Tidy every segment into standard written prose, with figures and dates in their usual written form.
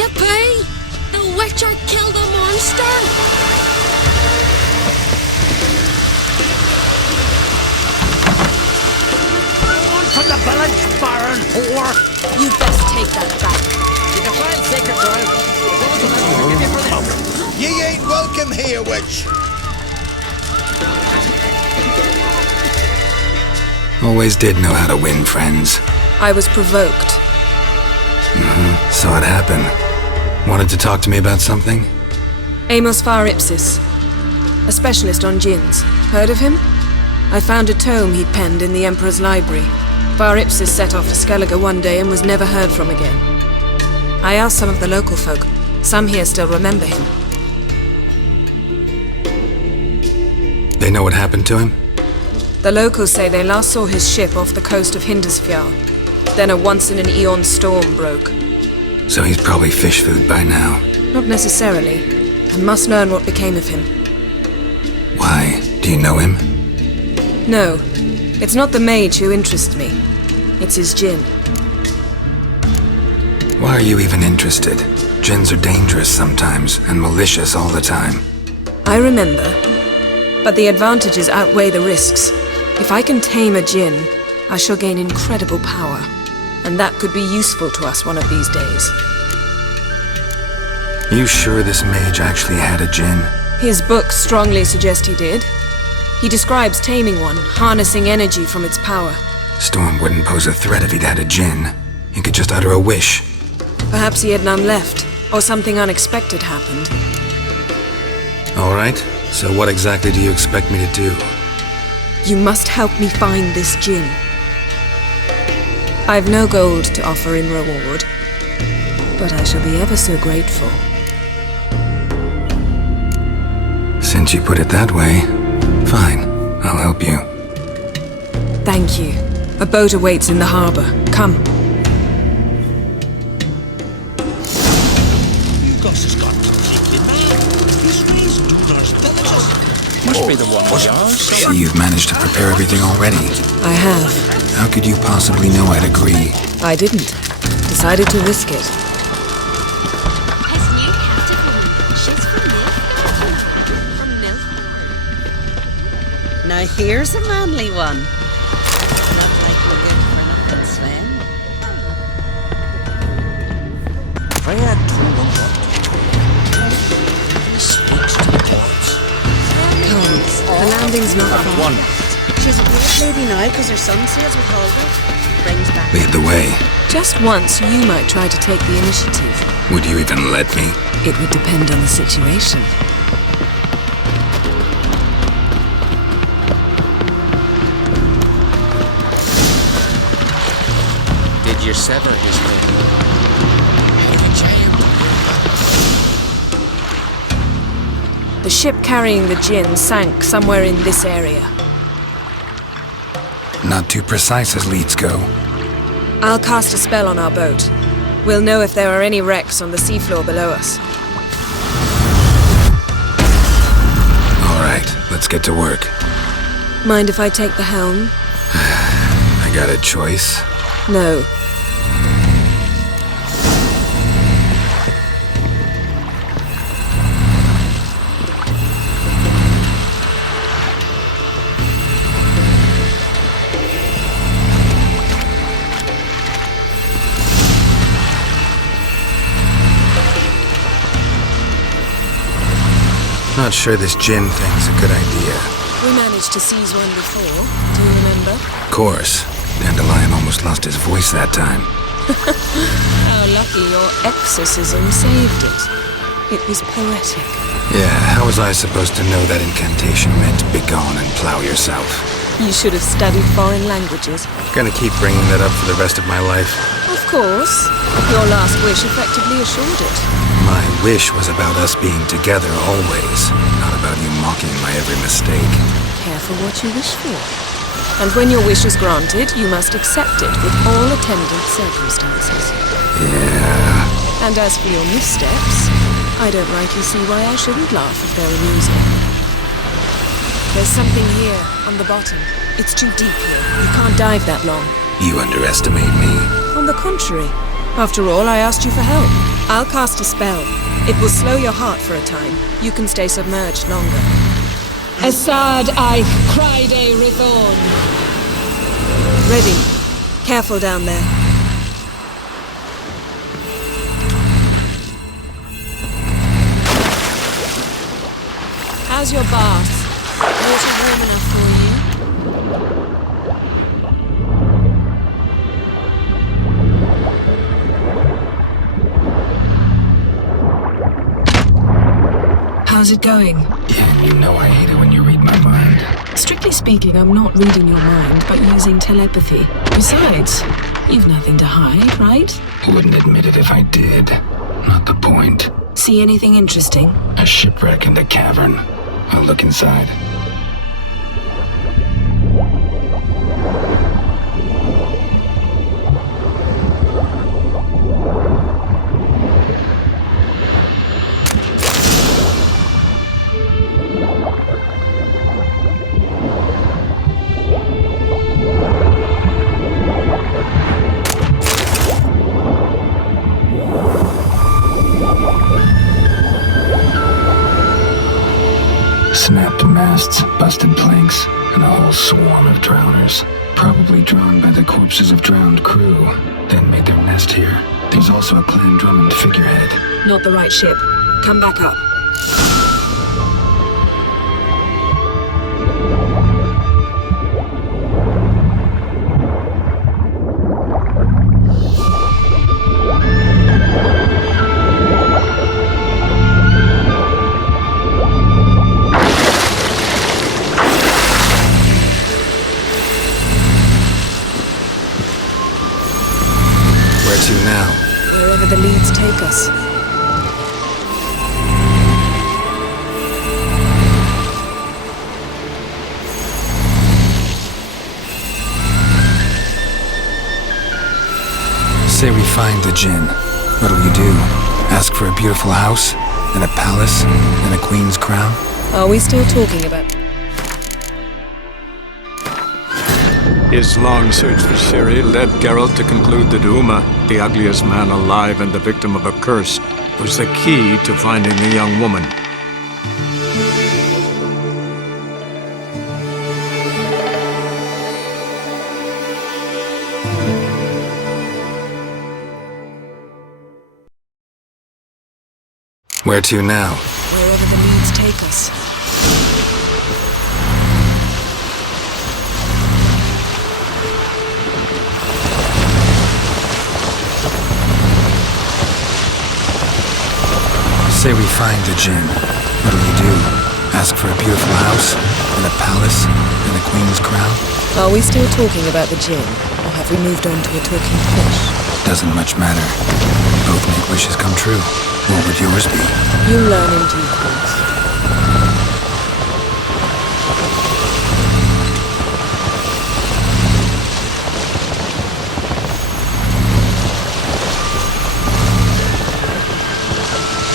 Yippee! The Witcher killed a monster! On from the village, Baron whore! You best take that back. You can find sacred ground. Give you for the help. Ye ain't welcome here, witch. Always did know how to win friends. I was provoked. Saw it happen. Wanted to talk to me about something? Amos Far Ipsis, a specialist on djinns. Heard of him? I found a tome he'd penned in the Emperor's library. Far Ipsis set off for Skellige one day and was never heard from again. I asked some of the local folk. Some here still remember him. They know what happened to him? The locals say they last saw his ship off the coast of Hindersfjall. Then a once-in-an-eon storm broke. So he's probably fish food by now. Not necessarily. I must learn what became of him. Why? Do you know him? No. It's not the mage who interests me. It's his djinn. Why are you even interested? Djinns are dangerous sometimes, and malicious all the time. I remember. But the advantages outweigh the risks. If I can tame a djinn, I shall gain incredible power. And that could be useful to us one of these days. You sure this mage actually had a djinn? His books strongly suggest he did. He describes taming one, harnessing energy from its power. Storm wouldn't pose a threat if he'd had a djinn. He could just utter a wish. Perhaps he had none left, or something unexpected happened. All right, so what exactly do you expect me to do? You must help me find this djinn. I've no gold to offer in reward, but I shall be ever so grateful. Since you put it that way, fine, I'll help you. Thank you. A boat awaits in the harbor. Come. You guys has got completely mad. These raised Dunar's villages. Must be the one of yours. So you've managed to prepare everything already? I have. How could you possibly know I'd agree? I didn't. Decided to risk it. His new captive woman. She's from Nilfgaard. Now here's a manly one. Not like we're good for nothing, Sven. Freya told them what. He speaks to the gods. The landing's not far. One. She's a great lady now because her son says with Halder. Brings back. Lead the way. Just once, you might try to take the initiative. Would you even let me? It would depend on the situation. Did you sever his head? The ship carrying the djinn sank somewhere in this area. Not too precise as leads go. I'll cast a spell on our boat. We'll know if there are any wrecks on the seafloor below us. All right, let's get to work. Mind if I take the helm? I got a choice. No. Not sure this djinn thing's a good idea. We managed to seize one before. Do you remember? Of course. Dandelion almost lost his voice that time. How lucky your exorcism saved it. It was poetic. Yeah, how was I supposed to know that incantation meant begone and plow yourself? You should have studied foreign languages. Gonna keep bringing that up for the rest of my life. Of course. Your last wish effectively assured it. My wish was about us being together always, not about you mocking my every mistake. Careful what you wish for. And when your wish is granted, you must accept it with all attendant circumstances. Yeah. And as for your missteps, I don't rightly see why I shouldn't laugh if they're amusing. There's something here, on the bottom. It's too deep here. You can't dive that long. You underestimate me. On the contrary. After all, I asked you for help. I'll cast a spell. It will slow your heart for a time. You can stay submerged longer. Assad Eich Criede Rithorn. Ready. Careful down there. How's your bath? Water warm enough for you? How's it going? Yeah, you know I hate it when you read my mind. Strictly speaking, I'm not reading your mind, but using telepathy. Besides, you've nothing to hide, right? Wouldn't admit it if I did. Not the point. See anything interesting? A shipwreck in the cavern. I'll look inside. Snapped masts, busted planks, and a whole swarm of drowners. Probably drawn by the corpses of drowned crew, then made their nest here. There's also a Clan Drummond figurehead. Not the right ship. Come back up. Where to now? Wherever the leads take us. Say we find the Jinn. What'll you do? Ask for a beautiful house? And a palace? And a queen's crown? Are we still talking about... His long search for Ciri led Geralt to conclude that Uma, the ugliest man alive and the victim of a curse, was the key to finding the young woman. Where to now? Wherever the leads take us. Say we find the Jinn. What'll you do? Ask for a beautiful house? And a palace? And a queen's crown? Are we still talking about the Jinn? Or have we moved on to a talking fish? Doesn't much matter. Both make wishes come true. What would yours be? You learn in due course.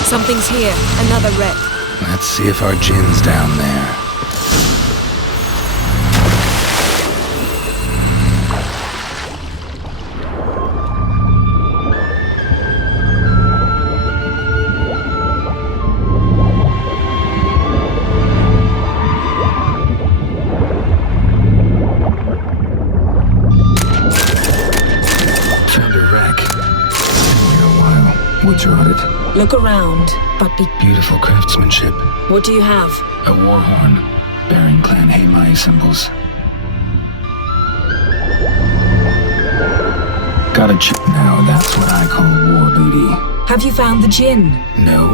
Something's here. Another wreck. Let's see if our Jinn's down there. Found a wreck. Been here a while. Woods rotted. Look around, but be... Beautiful craftsmanship. What do you have? A war horn, bearing Clan Haimai symbols. Got a chip now, that's what I call war booty. Have you found the Jinn? No,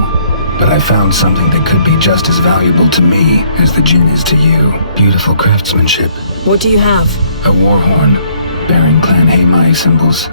but I found something that could be just as valuable to me as the Jinn is to you. Beautiful craftsmanship. What do you have? A war horn, bearing Clan Haimai symbols.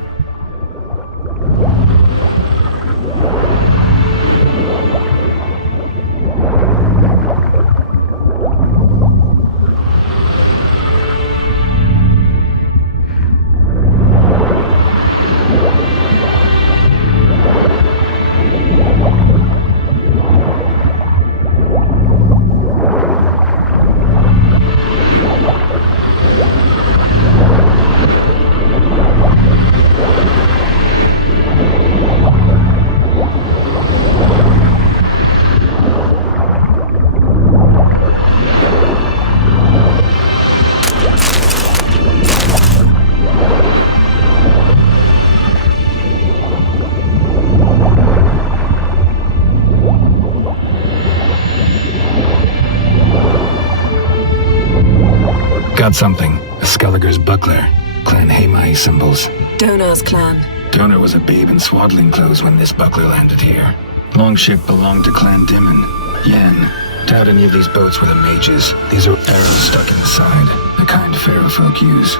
got something. A Skelliger's buckler. Clan Hamai symbols. Donar's clan. Donar was a babe in swaddling clothes when this buckler landed here. Longship belonged to Clan Dimon. Yen. Doubt any of these boats were the mages. These are arrows stuck in the side. The kind Pharaoh folk use.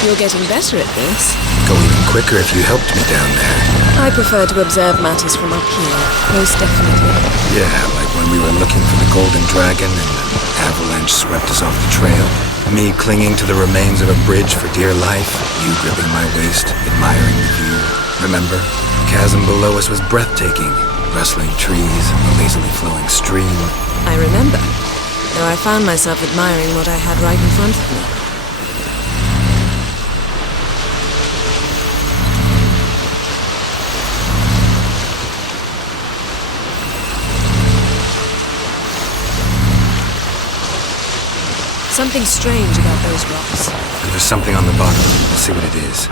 You're getting better at this. Go even quicker if you helped me down there. I prefer to observe matters from up here, most definitely. Yeah, like when we were looking for the Golden Dragon and the avalanche swept us off the trail. Me clinging to the remains of a bridge for dear life. You gripping my waist, admiring the view. Remember? The chasm below us was breathtaking. Rustling trees, a lazily flowing stream. I remember, though I found myself admiring what I had right in front of me. Something strange about those rocks. And there's something on the bottom. We'll see what it is.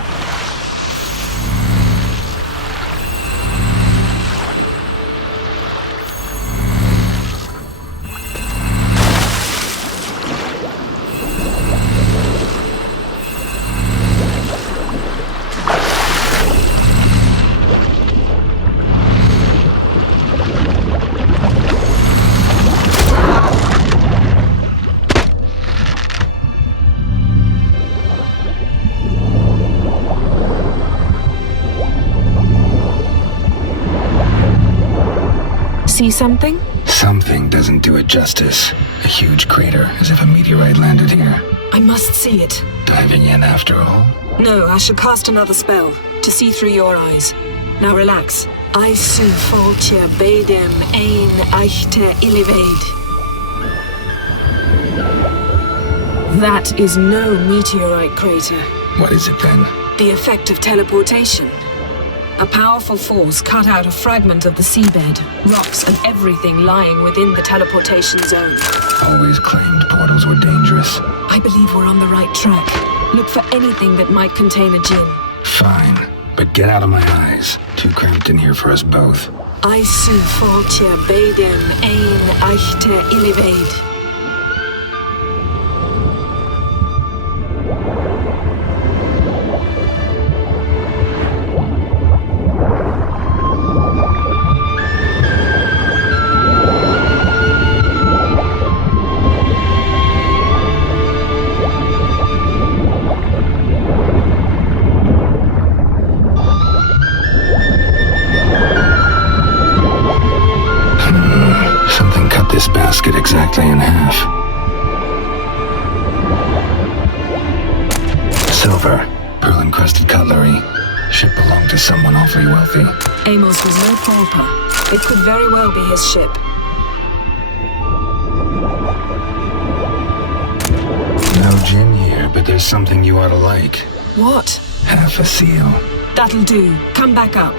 See something? Something doesn't do it justice. A huge crater, as if a meteorite landed here. I must see it. Diving in after all? No, I shall cast another spell, to see through your eyes. Now relax. I su foltia bedem ein eichte invade. That is no meteorite crater. What is it then? The effect of teleportation. A powerful force cut out a fragment of the seabed, rocks and everything lying within the teleportation zone. Always claimed portals were dangerous. I believe we're on the right track. Look for anything that might contain a djinn. Fine, but get out of my eyes. Too cramped in here for us both. I su foltia bedem ein eichte invade. Basket exactly in half. Silver, pearl-encrusted cutlery. Ship belonged to someone awfully wealthy. Amos was no pauper. It could very well be his ship. No gin here, but there's something you ought to like. What? Half a seal. That'll do. Come back up.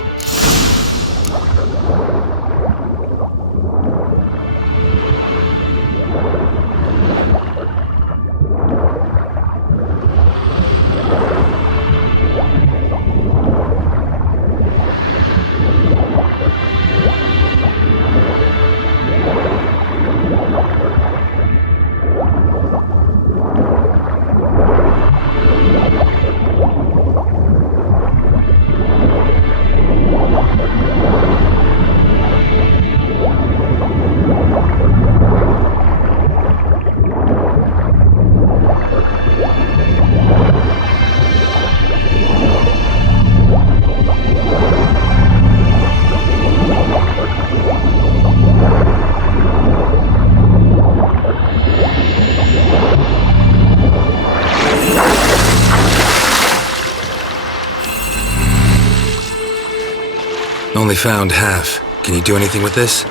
Only found half. Can you do anything with this?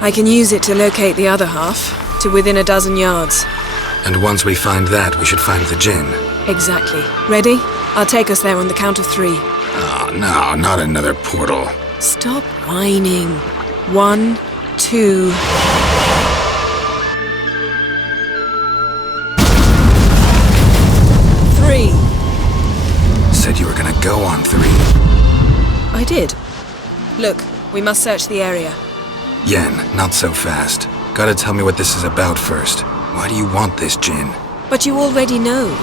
I can use it to locate the other half, to within a dozen yards. And once we find that, we should find the Jinn. Exactly. Ready? I'll take us there on the count of 3. Oh, no, not another portal. Stop whining. 1, 2... Said you were gonna go on 3. I did. Look, we must search the area. Yen, not so fast. Gotta tell me what this is about first. Why do you want this Jinn? But you already know.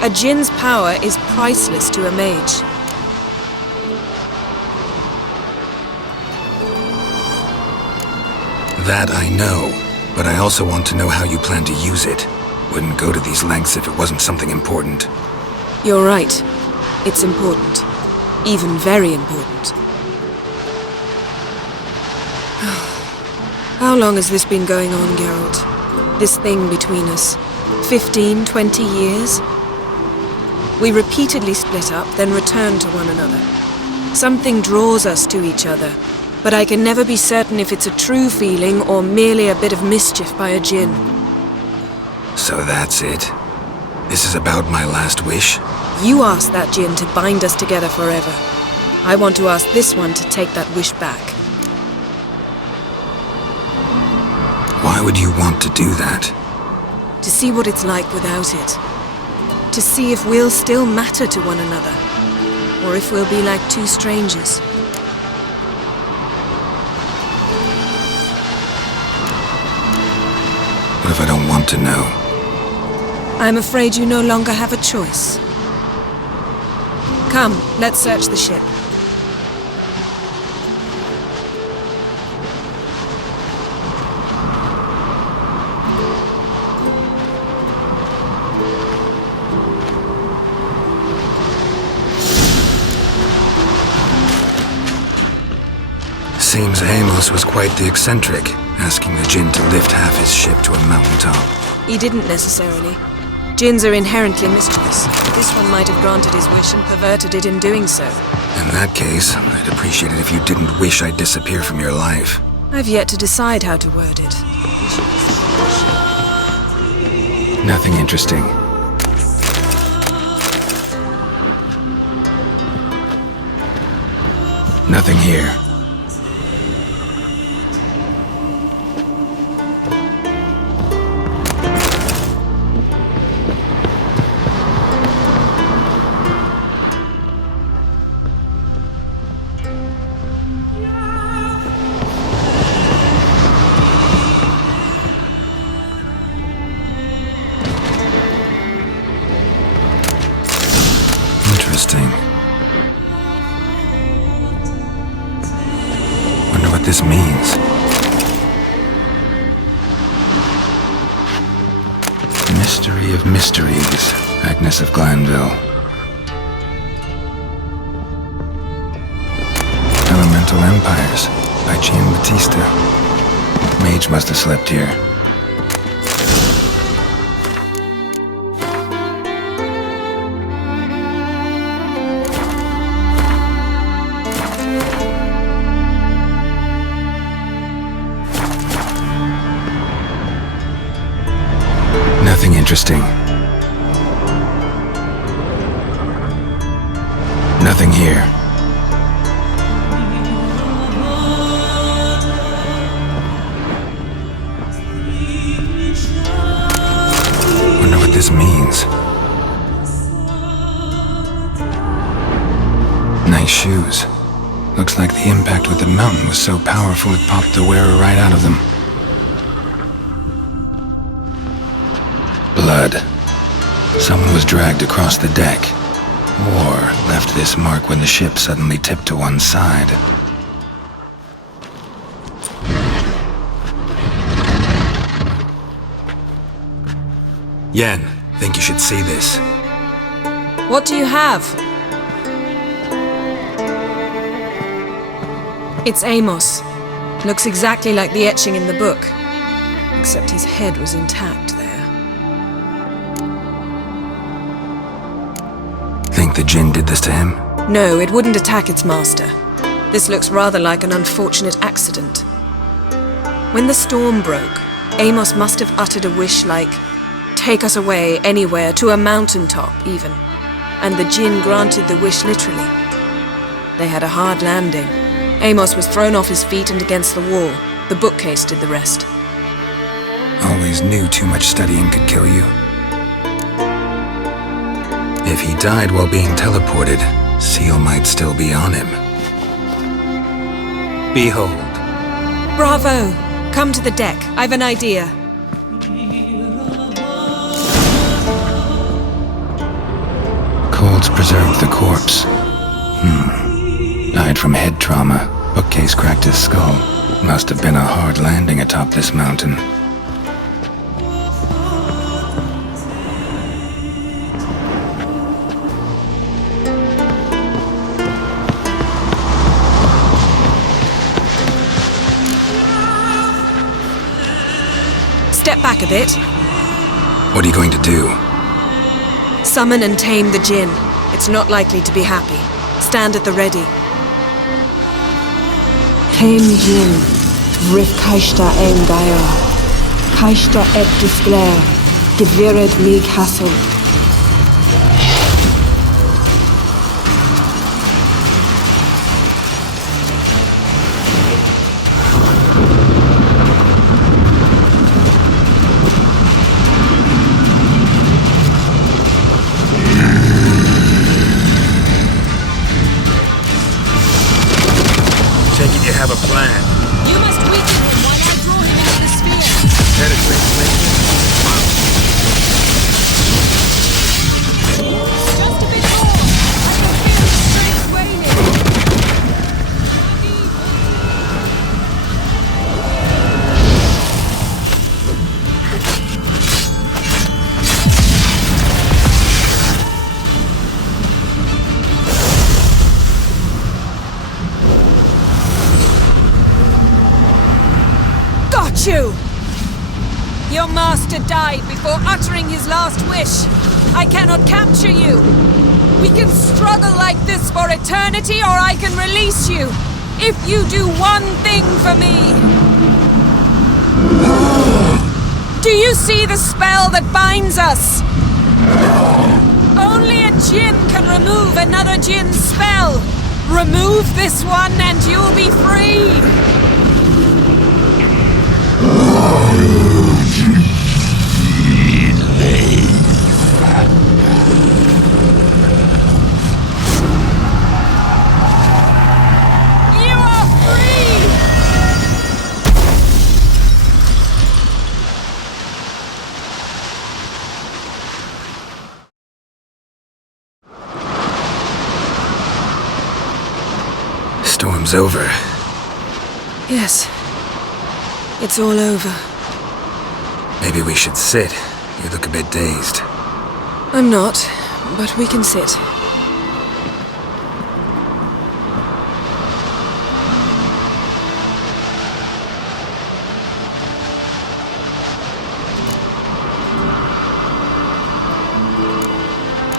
A Jinn's power is priceless to a mage. That I know, but I also want to know how you plan to use it. Wouldn't go to these lengths if it wasn't something important. You're right. It's important. Even very important. How long has this been going on, Geralt? This thing between us? 15, 20 years? We repeatedly split up, then return to one another. Something draws us to each other, but I can never be certain if it's a true feeling or merely a bit of mischief by a Jinn. So that's it? This is about my last wish? You asked that Jinn to bind us together forever. I want to ask this one to take that wish back. Why would you want to do that? To see what it's like without it. To see if we'll still matter to one another. Or if we'll be like two strangers. What if I don't want to know? I'm afraid you no longer have a choice. Come, let's search the ship. Seems Amos was quite the eccentric, asking the Jinn to lift half his ship to a mountaintop. He didn't necessarily. Jinns are inherently mischievous. This one might have granted his wish and perverted it in doing so. In that case, I'd appreciate it if you didn't wish I'd disappear from your life. I've yet to decide how to word it. Nothing interesting. Nothing here. Interesting. Wonder what this means. Mystery of Mysteries, Agnes of Glanville. Elemental Empires, by Gian Battista. Mage must have slept here. Nothing interesting. Nothing here. Wonder what this means. Nice shoes. Looks like the impact with the mountain was so powerful it popped the wearer right out of them. Blood. Someone was dragged across the deck, or left this mark when the ship suddenly tipped to one side. Yen, think you should see this. What do you have? It's Amos. Looks exactly like the etching in the book. Except his head was intact there. Think the Jinn did this to him? No, it wouldn't attack its master. This looks rather like an unfortunate accident. When the storm broke, Amos must have uttered a wish like, "Take us away anywhere, to a mountaintop even." And the Jinn granted the wish literally. They had a hard landing. Amos was thrown off his feet and against the wall. The bookcase did the rest. Always knew too much studying could kill you. If he died while being teleported, Seal might still be on him. Behold. Bravo! Come to the deck. I've an idea. Colds preserved the corpse. Died from head trauma. Bookcase cracked his skull. Must have been a hard landing atop this mountain. Step back a bit. What are you going to do? Summon and tame the Jinn. It's not likely to be happy. Stand at the ready. Tame Jinn, Rif Kaishta Engaya, Kaishta et Disclair, Gevired League Hassel. Take it you have a plan. You must weaken him while I draw him out of the sphere. Cataclysmic. Just a bit more. I can feel his strength waning. Got you! Your master died before uttering his last wish. I cannot capture you. We can struggle like this for eternity, or I can release you. If you do one thing for me. Do you see the spell that binds us? Only a Jinn can remove another Jinn's spell. Remove this one and you'll be free. You are free! Storm's over. Yes. It's all over. Maybe we should sit. You look a bit dazed. I'm not, but we can sit.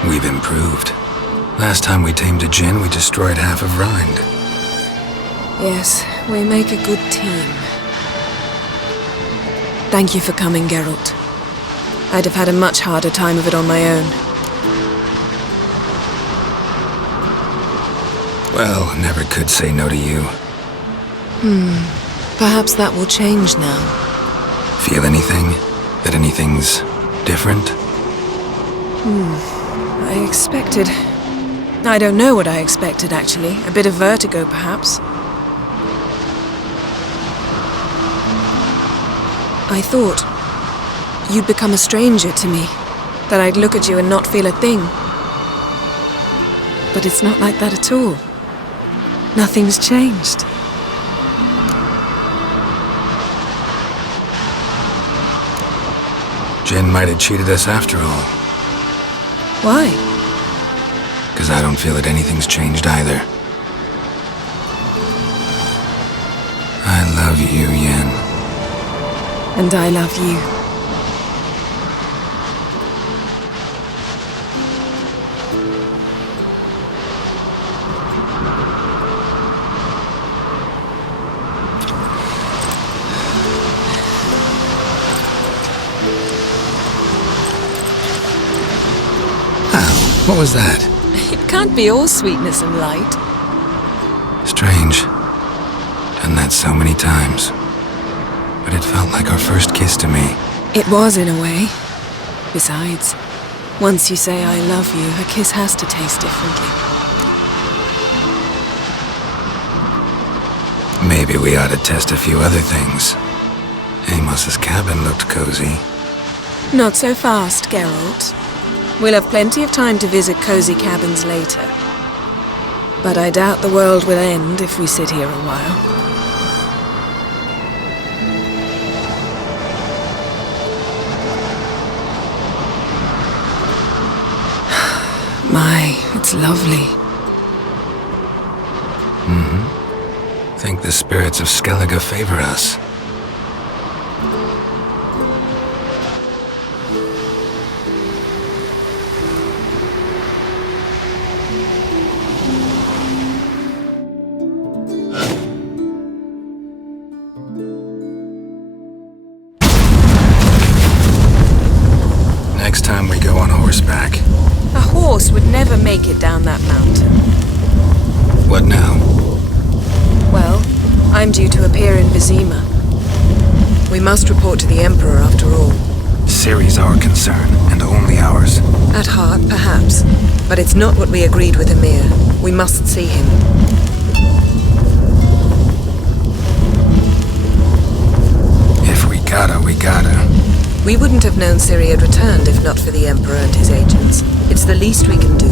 We've improved. Last time we tamed a Jinn, we destroyed half of Rind. Yes, we make a good team. Thank you for coming, Geralt. I'd have had a much harder time of it on my own. Well, never could say no to you. Perhaps that will change now. Feel anything? That anything's different? I expected... I don't know what I expected, actually. A bit of vertigo, perhaps. I thought you'd become a stranger to me, that I'd look at you and not feel a thing. But it's not like that at all. Nothing's changed. Jinn might have cheated us after all. Why? 'Cause I don't feel that anything's changed either. I love you, Yen. And I love you. What was that? It can't be all sweetness and light. Strange. Done that so many times. But it felt like our first kiss to me. It was, in a way. Besides, once you say I love you, a kiss has to taste differently. Maybe we ought to test a few other things. Amos's cabin looked cozy. Not so fast, Geralt. We'll have plenty of time to visit cozy cabins later. But I doubt the world will end if we sit here a while. My, it's lovely. Think the spirits of Skellige favor us. Next time we go on horseback. A horse would never make it down that mountain. What now? Well, I'm due to appear in Vizima. We must report to the Emperor after all. Ciri's our concern, and only ours. At heart, perhaps. But it's not what we agreed with Emir. We must see him. If we gotta, we gotta. We wouldn't have known Ciri had returned if not for the Emperor and his agents. It's the least we can do.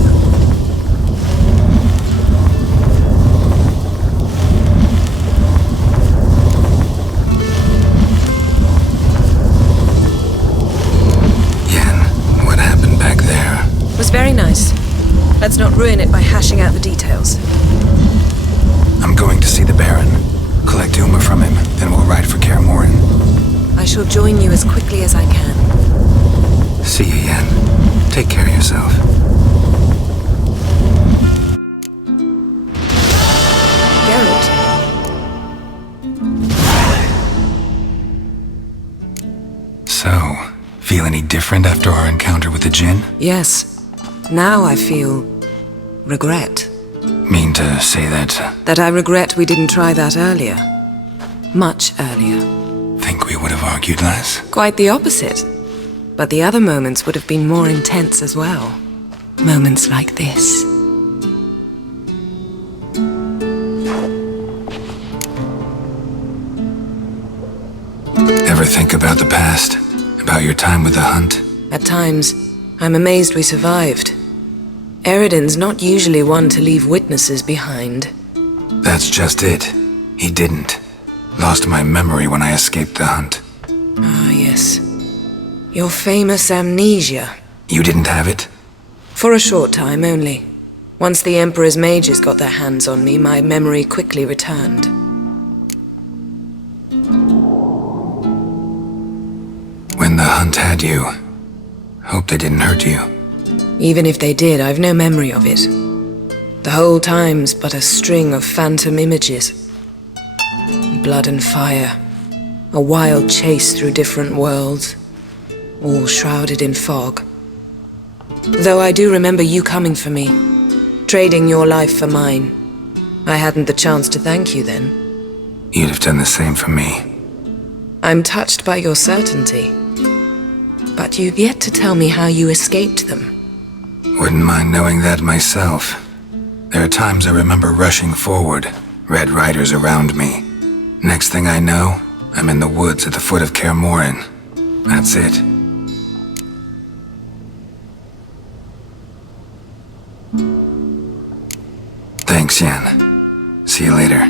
Was very nice. Let's not ruin it by hashing out the details. I'm going to see the Baron. Collect Uma from him, then we'll ride for Kaer Morhen. I shall join you as quickly as I can. See you, Yen. Take care of yourself. Geralt? So, feel any different after our encounter with the Djinn? Yes. Now I feel regret. Mean to say that? That I regret we didn't try that earlier. Much earlier. Think we would have argued less? Quite the opposite. But the other moments would have been more intense as well. Moments like this. Ever think about the past? About your time with the Hunt? At times, I'm amazed we survived. Eridan's not usually one to leave witnesses behind. That's just it. He didn't. Lost my memory when I escaped the Hunt. Ah, yes. Your famous amnesia. You didn't have it? For a short time only. Once the Emperor's mages got their hands on me, my memory quickly returned. When the Hunt had you, hope they didn't hurt you. Even if they did, I've no memory of it. The whole time's but a string of phantom images. Blood and fire. A wild chase through different worlds. All shrouded in fog. Though I do remember you coming for me. Trading your life for mine. I hadn't the chance to thank you then. You'd have done the same for me. I'm touched by your certainty. But you've yet to tell me how you escaped them. Wouldn't mind knowing that myself. There are times I remember rushing forward, Red Riders around me. Next thing I know, I'm in the woods at the foot of Kaer Morhen. That's it. Thanks, Yen. See you later.